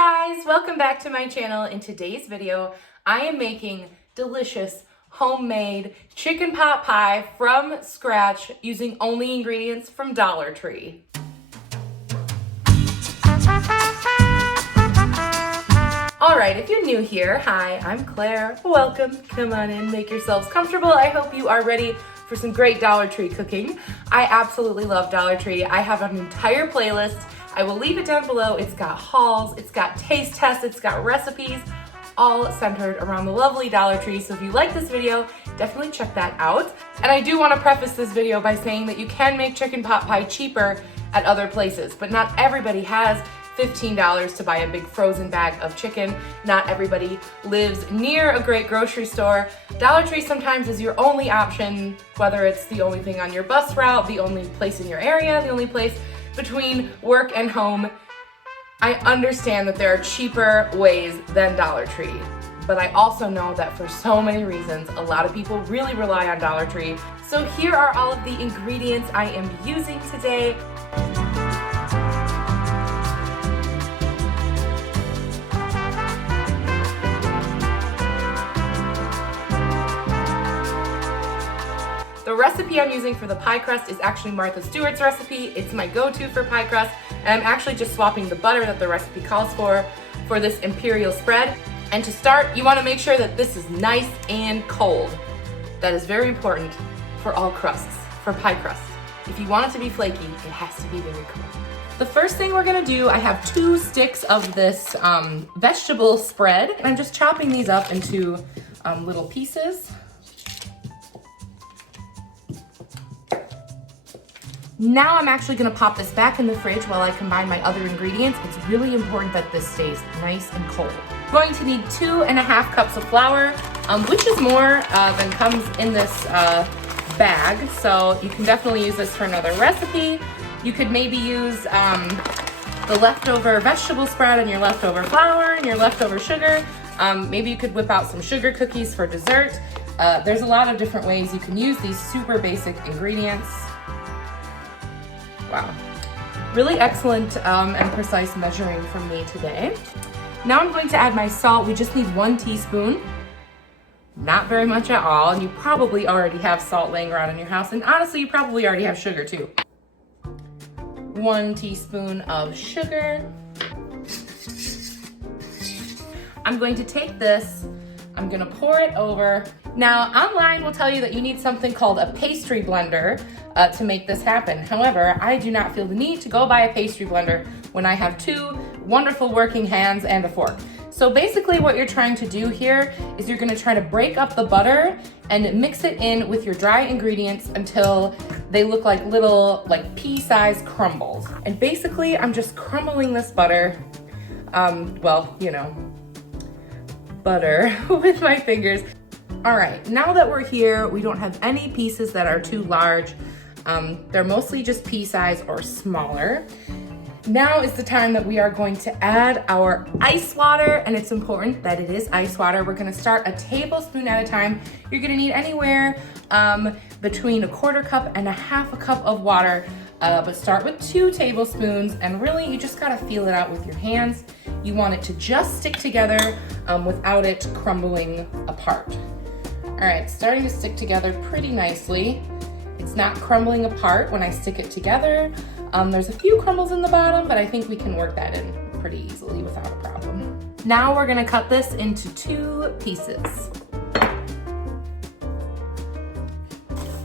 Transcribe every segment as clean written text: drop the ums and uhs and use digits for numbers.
guys, welcome back to my channel. In today's video, I am making delicious homemade chicken pot pie from scratch using only ingredients from Dollar Tree. All right, if you're new here, hi, I'm Claire. Welcome, come on in, make yourselves comfortable. I hope you are ready for some great Dollar Tree cooking. I absolutely love Dollar Tree. I have an entire playlist. I will leave it down below. It's got hauls, it's got taste tests, it's got recipes, all centered around the lovely Dollar Tree. So if you like this video, definitely check that out. And I do want to preface this video by saying that you can make chicken pot pie cheaper at other places, but not everybody has $15 to buy a big frozen bag of chicken. Not everybody lives near a great grocery store. Dollar Tree sometimes is your only option, whether it's the only thing on your bus route, the only place in your area, the only place between work and home. I understand that there are cheaper ways than Dollar Tree, but I also know that for so many reasons, a lot of people really rely on Dollar Tree. So here are all of the ingredients I am using today. The recipe I'm using for the pie crust is actually Martha Stewart's recipe. It's my go-to for pie crust, and I'm actually just swapping the butter that the recipe calls for this imperial spread. And to start, you want to make sure that this is nice and cold. That is very important for all crusts, for pie crust. If you want it to be flaky, it has to be very cold. The first thing we're gonna do, I have 2 sticks of this vegetable spread. I'm just chopping these up into little pieces. Now I'm actually gonna pop this back in the fridge while I combine my other ingredients. It's really important that this stays nice and cold. I'm going to need 2.5 cups of flour, which is more than comes in this bag. So you can definitely use this for another recipe. You could maybe use the leftover vegetable spread and your leftover flour and your leftover sugar. Maybe you could whip out some sugar cookies for dessert. There's a lot of different ways you can use these super basic ingredients. Wow, really excellent and precise measuring from me today. Now I'm going to add my salt. We just need 1 teaspoon, not very much at all. And you probably already have salt laying around in your house. And honestly, you probably already have sugar too. 1 teaspoon of sugar. I'm going to take this, I'm gonna pour it over. Now, online will tell you that you need something called a pastry blender to make this happen. However, I do not feel the need to go buy a pastry blender when I have 2 wonderful working hands and a fork. So basically what you're trying to do here is you're gonna try to break up the butter and mix it in with your dry ingredients until they look like little, like pea-sized crumbles. And basically, I'm just crumbling this butter, well, you know, butter with my fingers. All right, now that we're here, we don't have any pieces that are too large. They're mostly just pea size or smaller. Now is the time that we are going to add our ice water, and it's important that it is ice water. We're gonna start a tablespoon at a time. You're gonna need anywhere between 1/4 cup and 1/2 cup of water, but start with 2 tablespoons, and really you just gotta feel it out with your hands. You want it to just stick together without it crumbling apart. All right, starting to stick together pretty nicely. It's not crumbling apart when I stick it together. There's a few crumbles in the bottom, but I think we can work that in pretty easily without a problem. Now we're gonna cut this into 2 pieces.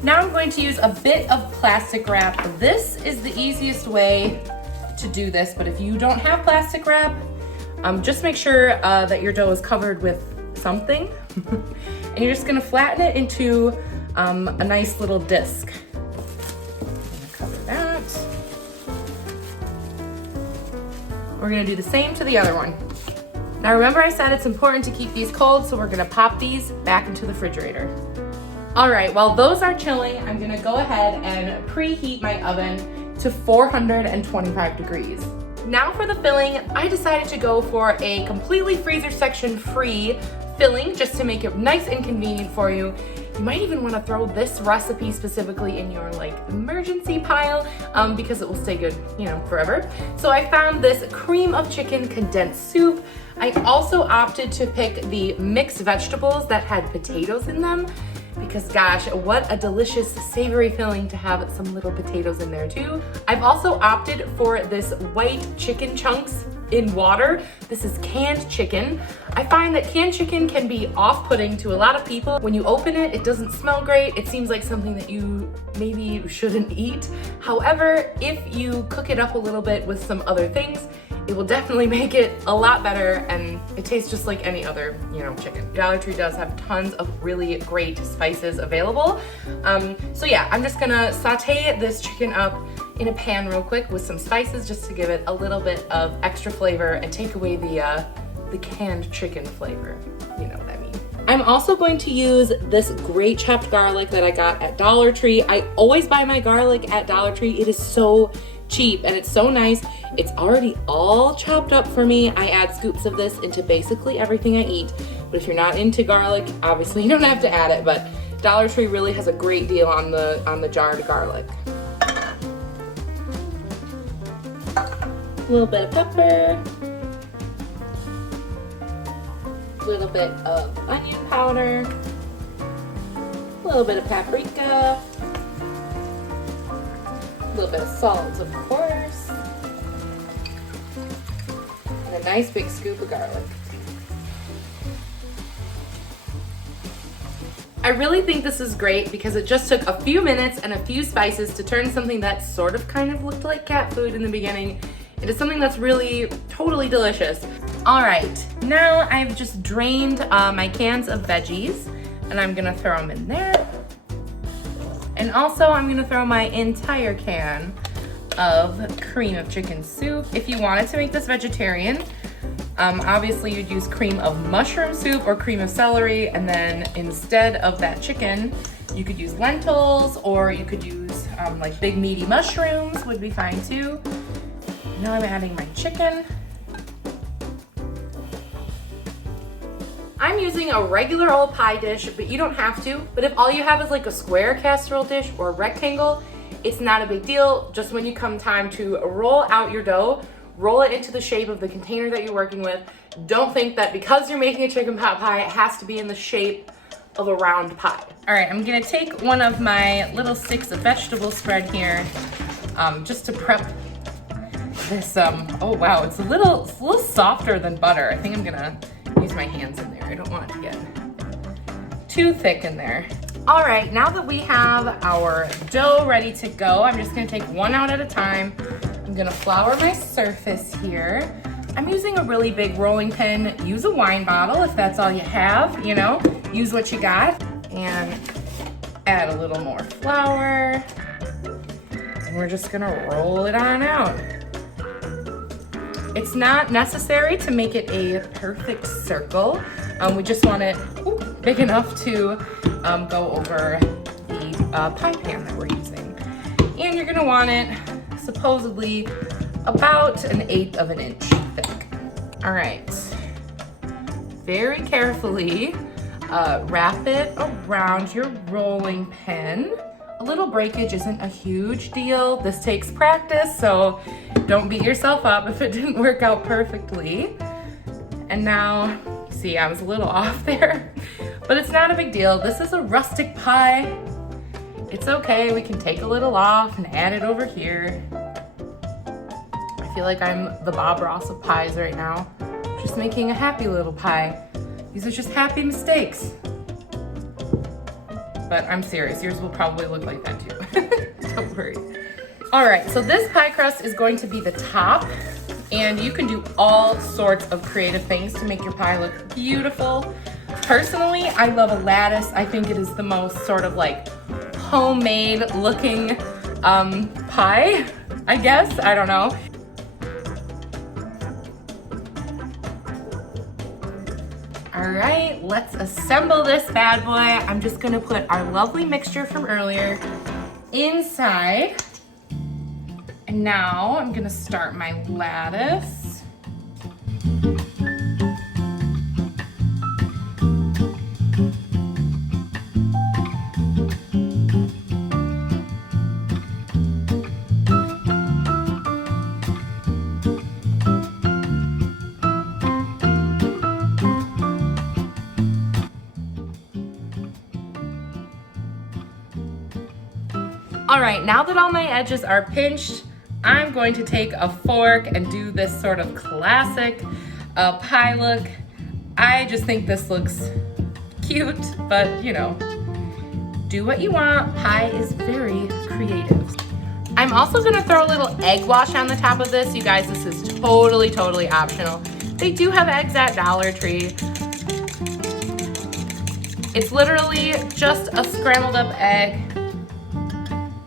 Now I'm going to use a bit of plastic wrap. This is the easiest way to do this, but if you don't have plastic wrap, just make sure that your dough is covered with something. And you're just gonna flatten it into a nice little disc. Cover that. We're gonna do the same to the other one. Now remember I said it's important to keep these cold, so we're gonna pop these back into the refrigerator. All right, while those are chilling, I'm gonna go ahead and preheat my oven to 425 degrees. Now for the filling, I decided to go for a completely freezer section free filling just to make it nice and convenient for you. You might even want to throw this recipe specifically in your like emergency pile because it will stay good, you know, forever. So I found this cream of chicken condensed soup. I also opted to pick the mixed vegetables that had potatoes in them because gosh, what a delicious savory filling to have some little potatoes in there too. I've also opted for this white chicken chunks in water. This is canned chicken. I find that canned chicken can be off-putting to a lot of people. When you open it, it doesn't smell great. It seems like something that you maybe shouldn't eat. However, if you cook it up a little bit with some other things, it will definitely make it a lot better, and it tastes just like any other, you know, chicken. Dollar Tree does have tons of really great spices available. So yeah, I'm just gonna saute this chicken up in a pan real quick with some spices just to give it a little bit of extra flavor and take away the canned chicken flavor. You know what I mean. I'm also going to use this great chopped garlic that I got at Dollar Tree. I always buy my garlic at Dollar Tree. It is so cheap and it's so nice. It's already all chopped up for me. I add scoops of this into basically everything I eat. But if you're not into garlic, obviously you don't have to add it, but Dollar Tree really has a great deal on the jarred garlic. A little bit of pepper, a little bit of onion powder, a little bit of paprika, a little bit of salt, of course, and a nice big scoop of garlic. I really think this is great because it just took a few minutes and a few spices to turn something that sort of kind of looked like cat food in the beginning into something that's really totally delicious. All right, now I've just drained my cans of veggies and I'm gonna throw them in there. And also I'm gonna throw my entire can of cream of chicken soup. If you wanted to make this vegetarian, obviously you'd use cream of mushroom soup or cream of celery, and then instead of that chicken, you could use lentils, or you could use like big meaty mushrooms would be fine too. Now I'm adding my chicken. I'm using a regular old pie dish, but you don't have to. But if all you have is like a square casserole dish or a rectangle, it's not a big deal. Just when you come time to roll out your dough, roll it into the shape of the container that you're working with. Don't think that because you're making a chicken pot pie, it has to be in the shape of a round pie. All right, I'm gonna take one of my little sticks of vegetable spread here, just to prep this. Oh wow, it's a little softer than butter. I think I'm gonna use my hands in there. I don't want it to get too thick in there. All right, now that we have our dough ready to go, I'm just gonna take one out at a time. I'm gonna flour my surface here. I'm using a really big rolling pin. Use a wine bottle if that's all you have, you know, use what you got. And add a little more flour. And we're just gonna roll it on out. It's not necessary to make it a perfect circle. We just want it big enough to go over the pie pan that we're using. And you're gonna want it supposedly about 1/8 of an inch thick. All right, very carefully wrap it around your rolling pin. A little breakage isn't a huge deal. This takes practice, so don't beat yourself up if it didn't work out perfectly. And now, see, I was a little off there, but it's not a big deal. This is a rustic pie. It's okay, we can take a little off and add it over here. I feel like I'm the Bob Ross of pies right now. Just making a happy little pie. These are just happy mistakes. But I'm serious, yours will probably look like that too. Don't worry. All right, so this pie crust is going to be the top, and you can do all sorts of creative things to make your pie look beautiful. Personally, I love a lattice. I think it is the most sort of like homemade looking pie, I guess, I don't know. All right, let's assemble this bad boy. I'm just gonna put our lovely mixture from earlier inside. And now I'm gonna start my lattice. All right, now that all my edges are pinched, I'm going to take a fork and do this sort of classic pie look. I just think this looks cute, but you know, do what you want. Pie is very creative. I'm also gonna throw a little egg wash on the top of this. You guys, this is totally, totally optional. They do have eggs at Dollar Tree. It's literally just a scrambled up egg.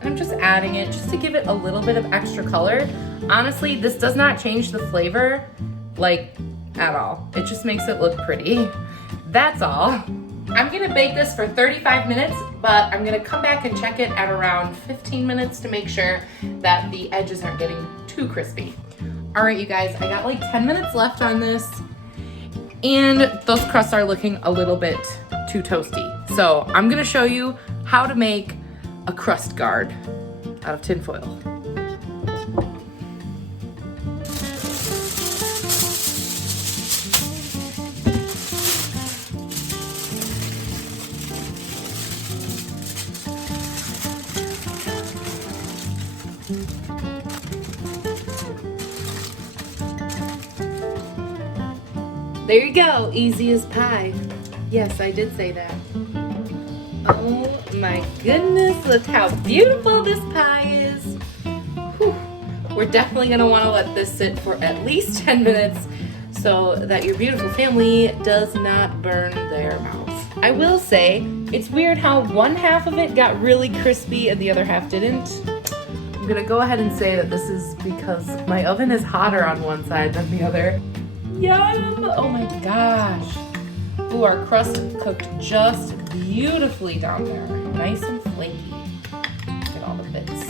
I'm just adding it just to give it a little bit of extra color. Honestly, this does not change the flavor, like, at all. It just makes it look pretty. That's all. I'm gonna bake this for 35 minutes, but I'm gonna come back and check it at around 15 minutes to make sure that the edges aren't getting too crispy. All right, you guys, I got like 10 minutes left on this, and those crusts are looking a little bit too toasty. So I'm gonna show you how to make a crust guard out of tin foil. There you go, easy as pie. Yes, I did say that. Oh my goodness, look how beautiful this pie is. Whew. We're definitely gonna wanna let this sit for at least 10 minutes so that your beautiful family does not burn their mouth. I will say, it's weird how one half of it got really crispy and the other half didn't. I'm gonna go ahead and say that this is because my oven is hotter on one side than the other. Yum! Oh my gosh. Ooh, our crust cooked just beautifully down there. Nice and flaky. Look at all the bits.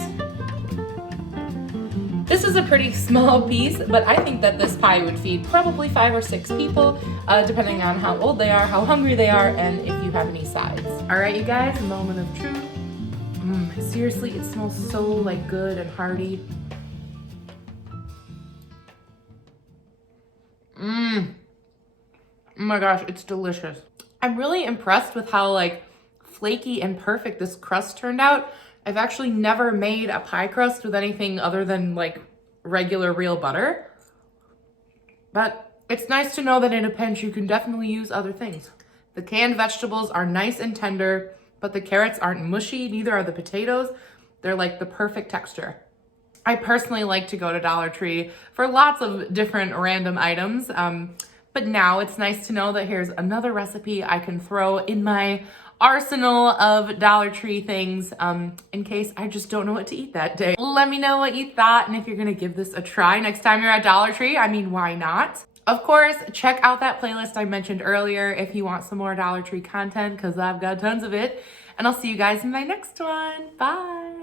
This is a pretty small piece, but I think that this pie would feed probably 5 or 6 people, depending on how old they are, how hungry they are, and if you have any sides. All right, you guys, a moment of truth. Seriously, it smells so like good and hearty. Oh my gosh, it's delicious. I'm really impressed with how like flaky and perfect this crust turned out. I've actually never made a pie crust with anything other than like regular real butter. But it's nice to know that in a pinch you can definitely use other things. The canned vegetables are nice and tender, but the carrots aren't mushy, neither are the potatoes. They're like the perfect texture. I personally like to go to Dollar Tree for lots of different random items. But now it's nice to know that here's another recipe I can throw in my arsenal of Dollar Tree things in case I just don't know what to eat that day. Let me know what you thought and if you're gonna give this a try next time you're at Dollar Tree. I mean, why not? Of course, check out that playlist I mentioned earlier if you want some more Dollar Tree content, because I've got tons of it. And I'll see you guys in my next one. Bye.